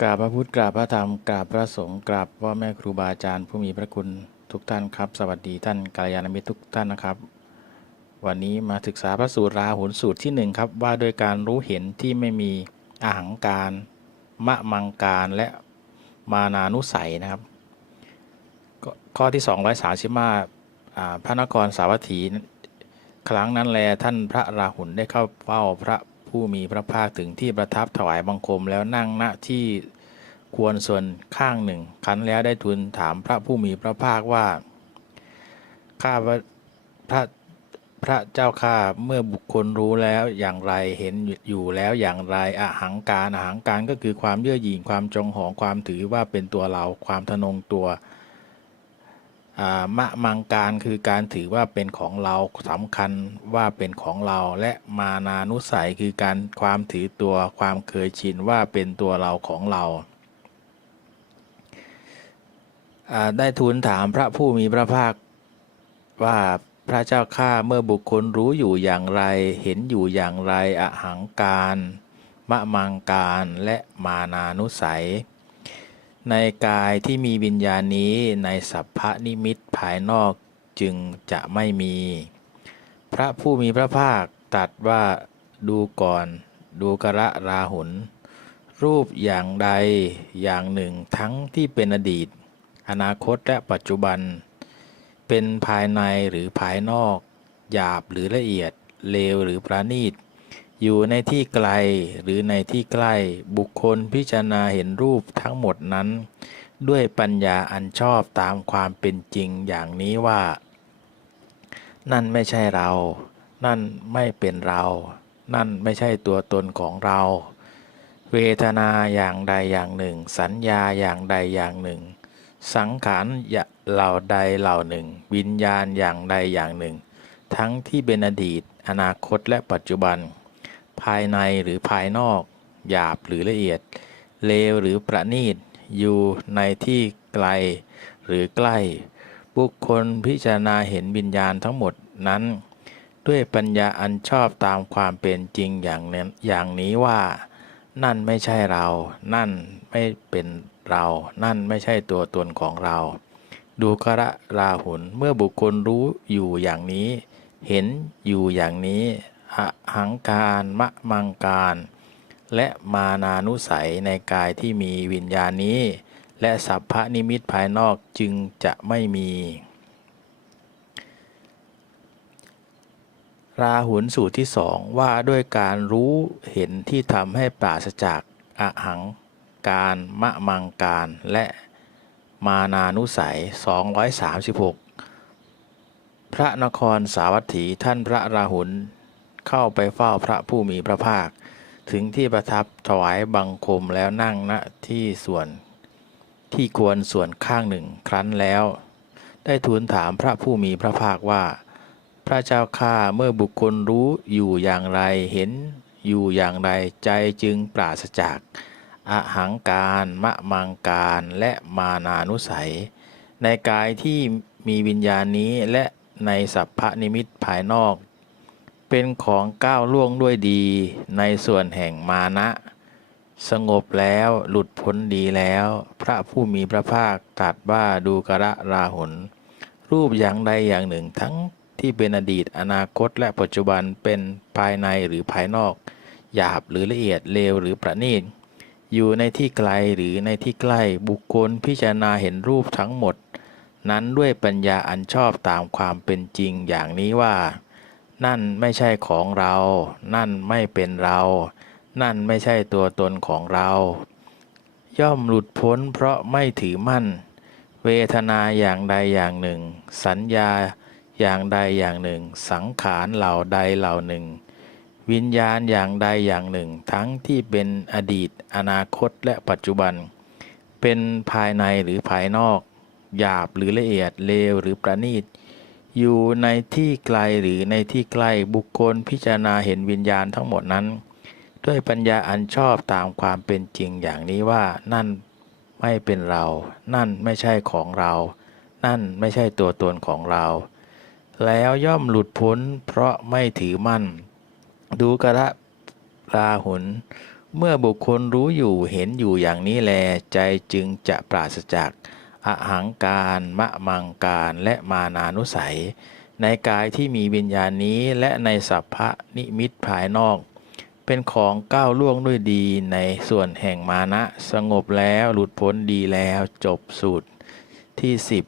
กราบพระพุทธกราบพระธรรมกราบพระสงฆ์กราบพ่อแม่ครูบาอาจารย์ผู้มีพระคุณทุกท่านครับ สวัสดีท่านกัลยาณมิตรทุกท่านนะครับ วันนี้มาศึกษาพระสูตรราหุลสูตรที่หนึ่งครับ ว่าโดยการรู้เห็นที่ไม่มีอาหังการมะมังการและมานานุสัยนะครับ ข้อที่ 235อ่าพระนครสาวัตถี ครั้งนั้นแลท่านพระราหุลได้เข้าเฝ้าพระ ผู้มีพระภาคถึงที่ประทับถวายบังคมแล้วนั่งณที่ควรส่วนข้างหนึ่งครั้นแล้วได้ทูลถามพระผู้มีพระภาคว่าข้าพระพระพระเจ้าข้าเมื่อบุคคลรู้แล้วอย่างไรเห็นอยู่แล้วอย่างไรอหังการอหังการก็คือความเยื่อหยิ่งความจองหองความถือว่าเป็นตัวเราความทะนงตัว มะมังการคือการถือว่าเป็นของเราสำคัญว่าเป็นของเราและมานานุสัยคือการความถือตัวความเคยชินว่าเป็นตัวเราของเราอ่าได้ทูลถามพระผู้มีพระภาคว่าพระเจ้าข้าเมื่อบุคคลรู้อยู่อย่างไร เห็นอยู่อย่างไรอหังการ มะมังการและมานานุสัย ในกายที่มีวิญญาณนี้ในสัพพนิมิตภายนอกจึงจะไม่มี พระผู้มีพระภาคตรัสว่าดูก่อน ดูกระราหุลรูปอย่างใดอย่างหนึ่งทั้งที่เป็นอดีต อนาคตและปัจจุบัน เป็นภายในหรือภายนอก หยาบหรือละเอียดเลวหรือประณีต อยู่ในที่ไกลหรือในที่ใกล้บุคคลพิจารณาเห็นรูปทั้งหมดนั้น ด้วยปัญญาอันชอบตามความเป็นจริงอย่างนี้ว่า นั่นไม่ใช่เรา นั่นไม่เป็นเรา นั่นไม่ใช่ตัวตนของเรา เวทนาอย่างใดอย่างหนึ่ง สัญญาอย่างใดอย่างหนึ่ง สังขารเหล่าใดเหล่าหนึ่ง วิญญาณอย่างใดอย่างหนึ่ง ทั้งที่เป็นอดีต อนาคตและปัจจุบัน ภายในหรือภายนอก หยาบหรือละเอียด เลวหรือประณีต อยู่ในที่ไกลหรือใกล้ บุคคลพิจารณาเห็นวิญญาณทั้งหมดนั้น ด้วยปัญญาอันชอบตามความเป็นจริงอย่างนั้นอย่างนี้ว่า นั่นไม่ใช่เรา นั่นไม่เป็นเรา นั่นไม่ใช่ตัวตนของเรา ดูกระราหุลเมื่อบุคคลรู้อยู่อย่างนี้ เห็นอยู่อย่างนี้ อหังการมะมังการ และมานานุสัยในกายที่มีวิญญาณนี้ และสัพพนิมิตภายนอกจึงจะไม่มี ราหุลสูตรที่สองว่าด้วยการรู้เห็นที่ทำให้ปราศจากอหังการมะมังการและมานานุสัย 236 พระนครสาวัตถีท่านพระราหุล เข้าไปเฝ้าพระผู้มีพระภาค ถึงที่ประทับถวายบังคมแล้วนั่งณที่ส่วนที่ควรส่วนข้างหนึ่งครั้นแล้ว ได้ทูลถามพระผู้มีพระภาคว่า พระเจ้าข้าเมื่อบุคคลรู้อยู่อย่างไรเห็นอยู่อย่างไรใจจึงปราศจากอหังการมะมังการและมานานุสัย ในกายที่มีวิญญาณนี้และในสัพพนิมิตภายนอก เป็นของก้าวล่วงด้วยดีในส่วนแห่งมานะ สงบแล้วหลุดพ้นดีแล้ว พระผู้มีพระภาคตรัสว่าดูกระราหุลรูปอย่างใดอย่างหนึ่งทั้งที่เป็นอดีตอนาคตและปัจจุบันเป็นภายในหรือภายนอก หยาบหรือละเอียดเลวหรือประณีตอยู่ในที่ไกลหรือในที่ใกล้บุคคลพิจารณาเห็นรูปทั้งหมด นั้นด้วยปัญญาอันชอบตามความเป็นจริงอย่างนี้ว่า นั่นไม่ใช่ของเรา นั่นไม่เป็นเรา นั่นไม่ใช่ตัวตนของเรา ย่อมหลุดพ้นเพราะไม่ถือมั่น เวทนาอย่างใดอย่างหนึ่ง สัญญาอย่างใดอย่างหนึ่ง สังขารเหล่าใดเหล่าหนึ่ง วิญญาณอย่างใดอย่างหนึ่ง ทั้งที่เป็นอดีต อนาคตและปัจจุบัน เป็นภายในหรือภายนอก หยาบหรือละเอียดเลวหรือประณีต อยู่ในที่ไกลหรือในที่ใกล้บุคคลพิจารณาเห็นวิญญาณทั้งหมดนั้น ด้วยปัญญาอันชอบตามความเป็นจริงอย่างนี้ว่านั่นไม่เป็นเรา นั่นไม่ใช่ของเรา นั่นไม่ใช่ตัวตนของเรา แล้วย่อมหลุดพ้นเพราะไม่ถือมั่น ดูกระราหุลเมื่อบุคคลรู้อยู่เห็นอยู่อย่างนี้แล ใจจึงจะปราศจาก อหังการมะมังการและมานานุสัย ในกายที่มีวิญญาณนี้และในสัพพะนิมิตภายนอก เป็นของก้าวล่วงด้วยดีในส่วนแห่งมานะ สงบแล้วหลุดพ้นดีแล้วจบสูตรที่สิบ